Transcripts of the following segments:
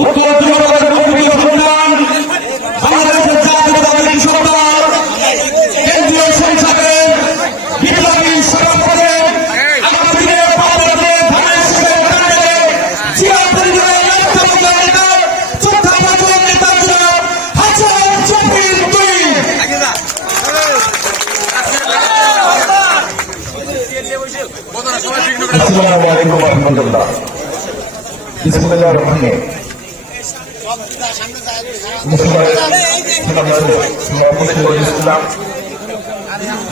উত্তর যুবদলের মুক্তিযুদ্ধ সংগ্রাম বাংলাদেশের জাতীয়তাবাদী সরকার কেন্দ্রীয় সংসদের বিপ্লবী সভাপতি আগামী দিনে বাংলাদেশের ধানের শীষের কারণে জিয়া পরিবারের রাষ্ট্রপতি নেতা শ্রদ্ধাভাজন নেতা জনাব হাসান শফির তুই। আসসালামু আলাইকুম ওয়া রাহমাতুল্লাহ। বিসমিল্লাহির রহমানির রহিম।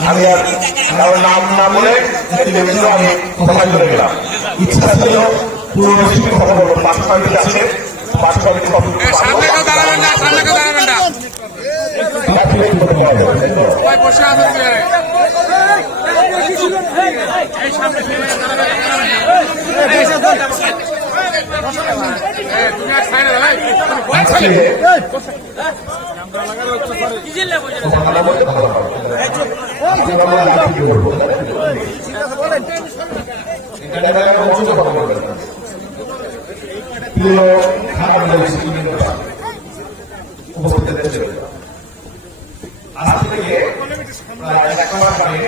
আমি আর কারো নাম না বলে আমি কথা বলে গেলাম। ইচ্ছা ছিল পুরো শিক্ষক কথা বলবো, পাঁচশো কমিটি আছে, পাঁচশো কমিটি আজ থেকে প্রায় 1 মাস আগে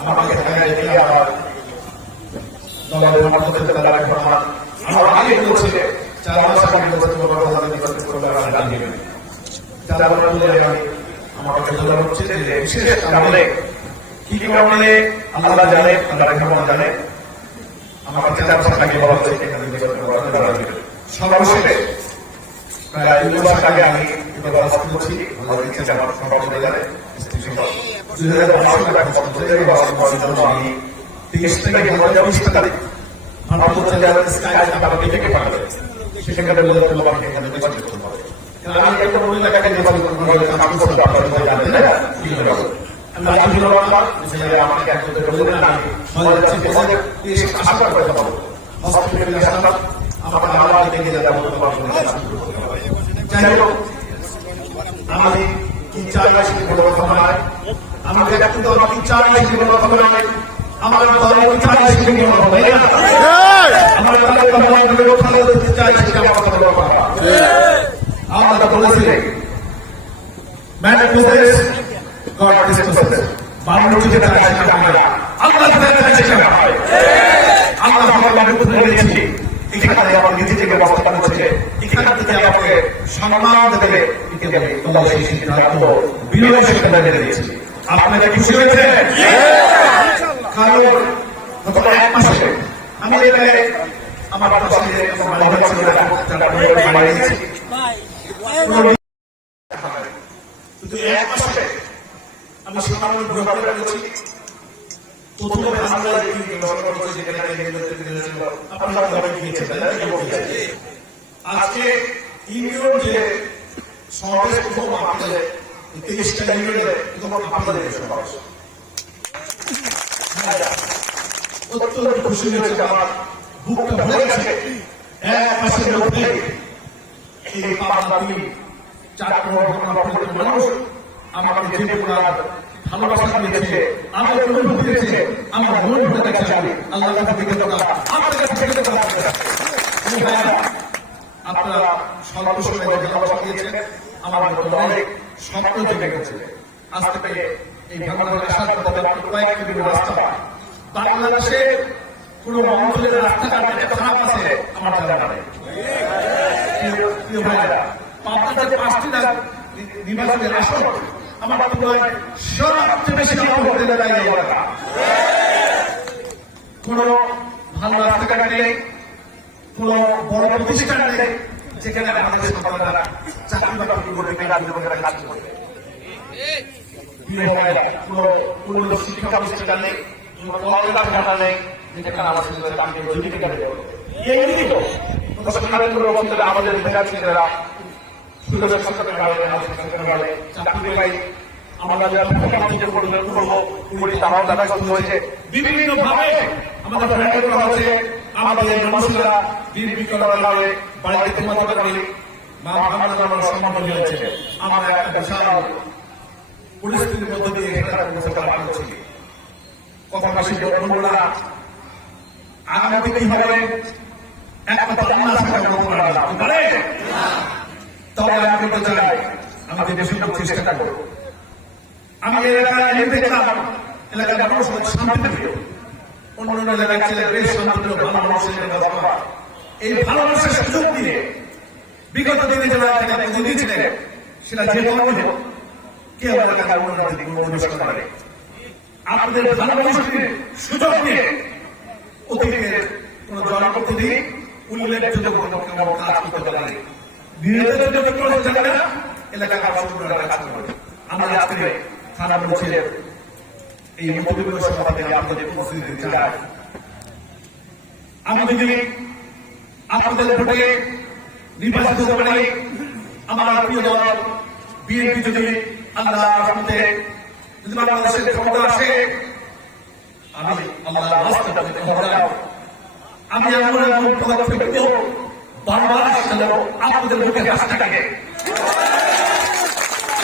আমাকে ঢাকায় রেখে আমার দলের সমর্থকদের দ্বারা আমার আগে বলছে যারা আমার সাথে নির্বাচন করবে তাদের নির্বাচন করবে আমার দাঁড়িয়ে দেবে। যারা বললে আমার কাছে বলা হচ্ছে যে বিশেষ কারণে কি কারণে আল্লাহ জানে, আল্লাহ কেমন জানে, আমার কাছে 4 বছর আগে বলা হচ্ছে এখানে নির্বাচন করা যাবে। সর্বশেষে প্রায় 2 মাস আগে আমি ব্যবস্থা করছি, আমার ইচ্ছা আমার সম্পর্কে জানে 2022 আমি 30 থেকে 20 তারিখ সেখানে আমি একটা এলাকাকে নির্বাচন আমি কি চাই সেটি বড় কথা নয়, আমার ব্যক্তিগত কি চাই সেটি বড় কথা নয়, আমার দলের কি চাই সেটি বড় কথা নয়, আমার দলের কথা বলতে চাই সেটা আমার কথা বড় কথা। আমরা বলেছিলেন ম্যান বিজনেস গড ডিসপোজেস, মানুষ যেটা চায় সেটা আমরা আল্লাহ যেটা চায় সেটা হয়। আমরা আমার বিপদে রয়েছি, এখানে আমার নিজে থেকে ব্যবস্থা করছে, এখান থেকে আমাকে সম্মান দেবে, তোমরা সেই সিদ্ধান্ত বিনয়ের সাথে মেনে নিয়েছি। আপনারা খুশি হয়েছেন? কারণ গত 1 মাসে আমি এখানে আমার পাশে কিন্তু 1 মাসে আমি সামান্য ব্যাপার করেছি। প্রথমে আমরা আপনারা ঘরে গিয়েছেন, আজকে ইউনিয়ন যে সমাবেশ প্রথম আপনাদের 30টা ইউনিয়নে তোমার আপনাদের সমাবেশ অত্যন্ত খুশি হয়েছে, আমার বুকটা ভরে গেছে। 1 মাসের মধ্যে এই পাঁচটি 4 মানুষ আমাকে যে পুরার ভালোবাসা দিয়েছে, আমার অনুভূতি দিয়েছে, আমার মন ভরে গেছে। আমি আল্লাহর কাছে কৃতজ্ঞ, আপনাদের কাছে কৃতজ্ঞ। আপনারা স্বল্প সময়ে ভালোবাসা দিয়েছেন, আমার মধ্যে অনেক স্বপ্ন জেগে গেছে। আজ থেকে এই বাংলাদেশের আসার পথে কয়েক কিলোমিটার রাস্তা পায়। বাংলাদেশের কোন অঞ্চলের রাস্তাঘাট খারাপ আছে আমার জানা নেই। পাবনাতে 5টি নির্বাচনের আসন, আমার তুলনায় সবচেয়ে বেশি কোন ভালো রাস্তাঘাট নেই, কোন বড় প্রতিষ্ঠান নেই যেখানে আমাদের সন্তানরা চাকরি বাকরি করবে, কাজ করবে। কোন উন্নত শিক্ষা প্রতিষ্ঠান নেই, কলকারখানা নেই যেখানে আমাদের আমাদের মেধাবীরা সুযোগের সরকারের কারণে চাকরি পাই। আমরা তারাও দেখা করতে হয়েছে বিভিন্ন ভাবে, আমাদের হচ্ছে আমাদের মানুষেরা বাড়িতে ঘুমাতে পারি, সম্মান হয়েছে। আমার একটা বিশাল পরিস্থিতির মধ্যে দিয়ে কথা আগামীতে কি হবে একটা পান্না শাখা করতে পারে তবে আমি বলতে চাই আমাদের বেশি চেষ্টা করবো। আমি এলাকায় দেখলাম এলাকার মানুষ শান্তি পেল, অন্য অন্য এলাকায় ছেলে বেশ শান্তি পেল, ভালো মানুষের এই ভালো মানুষের সুযোগ দিয়ে বিগত দিনে যারা এলাকায় দিয়েছিলেন সেটা যে ধরনের হোক কে এলাকার উন্নয়ন করে আপনাদের ভালো মানুষের সুযোগ দিয়ে অতীতের কোন জনপ্রতিনিধি উল্লেখযোগ্য কাজ করতে পারে এলাকার কাজ করবে। আমরা আজকে থানা বলছে এই মতবিনিময় সভা থেকে আপনাদের উপস্থিত দিতে চাই। আমি যদি আপনাদের ভোটে নির্বাচিত হতে পারি, আমার প্রিয় দল বিএনপি যদি আল্লাহ রহমতে যদি বাংলাদেশের ক্ষমতা আসে, আমি আল্লাহ আমি এমন এমন পদক্ষেপ নেব বারবার আপনাদের মুখে হাসিটাকে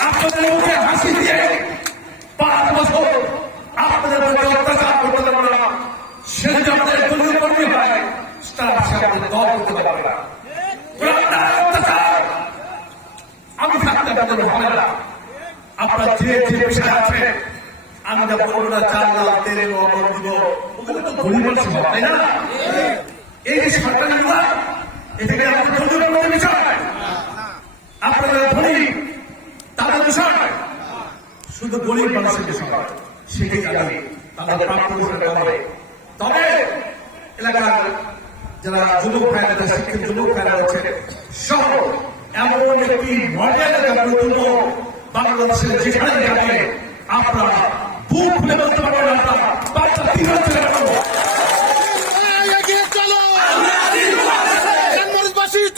আপনাদের মুখে হাসি দিয়ে 5 বছর আপনাদের মধ্যে অত্যাচার করতে পারবে না, সে যদি আপনাদের দলীয় কর্মী হয় তার সাথে দল করতে পারবে না। আমি থাকতে আপনাদের হবে না। আপনার যে যে বিষয় আছে আমি যা বলবো না, 4 লাখ তেলের অবর দিব, ওগুলো তো গরিব মানুষ হবে, তাই না? এই যে সরকারি বিভাগ, এটাকে আমাদের দলীয় বিষয়, আপনাদের ধনী তাদের বিষয়, শুধু গরিব মানুষের বিষয়, সেটাই আমি তাদের প্রাপ্ত হবে। তবে এলাকার যারা যুবক ভাইরা, শিক্ষিত যুবক ভাইরা আছে সহ এমন একটি মডেল বাংলাদেশের যেখানে যাবে আপনারা বুক খুলে বলতে পারবেন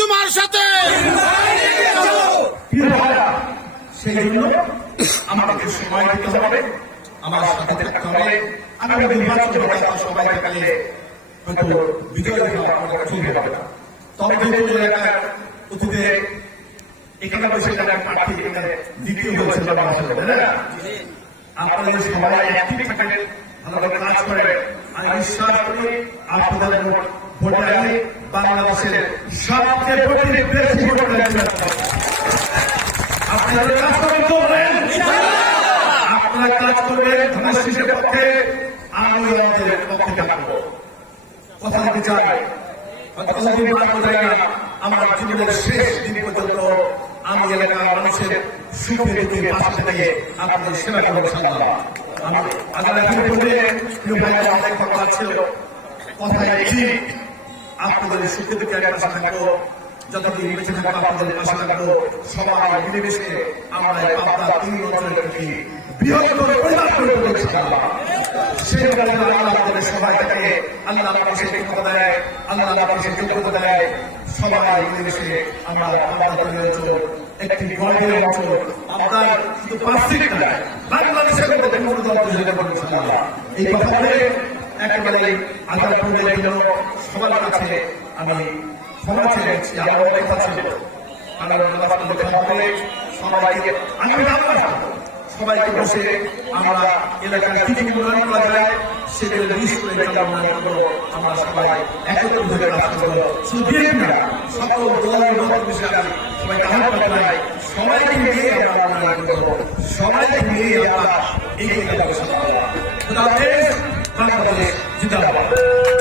তোমার সাথে। সেই জন্য আমাদেরকে সময় দিতে হবে, আমার সাথে থাকতে হবে। আগামী নির্বাচন সবাইকে পেলে হয়তো বিজয় চলবে না। তবে যেহেতু এলাকার অতীতে এখানে বসে প্রার্থী দ্বিতীয় হয়েছিল আপনাদের সবাই অ্যাক্টিভ থাকেন, ভালোভাবে কাজ করেন। আমি বিশ্বাস করি আপনাদের ভোটে আমি বাংলাদেশের সবচেয়ে বেশি ভোট আপনারা কাজ করবেন, আপনারা কাজ করবেন ধানের পক্ষে, আমি আমাদের পক্ষে থাকবো। কথা বলতে চাই, আমার জীবনের শেষ দিন পর্যন্ত আমি এলাকার মানুষের সুখে দুঃখে পাশে থেকে আপনাদের সেবা করবো। আমি আগামী অনেক কথা ছিল, কথায় দেখি আপনাদের সুখে দুঃখে এক পাশে থাকবো, যতদিন বেঁচে থাকবো আপনাদের পাশে থাকবো। সবাই মিলেমিশে আমরা আপনার 3 অঞ্চলের প্রতি বৃহত্তর পরিবার করে সেই আল্লাহ সবাই থেকে আল্লাহ আমাকে ক্ষমতা দেয়, আল্লাহ আমাকে যোগ্যতা দেয়। সবাই মিলেমিশে আমরা অঞ্চল একটি গর্বের অঞ্চল, আপনার শুধু বার্ষিক নয় বাংলাদেশের মধ্যে এই কথা বলে একেবারে আগামী পূর্বের জন্য সবার কাছে আমি ক্ষমা চেয়েছি। আমার অনেক কথা ছিল, আমি সবাইকে সবাইকে বসে আমরা এলাকার কি কি উন্নয়ন করা যায় সেগুলো লিস্ট করে আমরা সবাই একত্রিত হয়ে কাজ করবো। শুধু বিএনপি না, সকল দল বিষয়ে সবাইকে আহ্বান জানাই, সবাইকে নিয়ে আমরা উন্নয়ন করবো, সবাইকে নিয়ে আমরা এই বাংলাদেশ জিন্দাবাদ।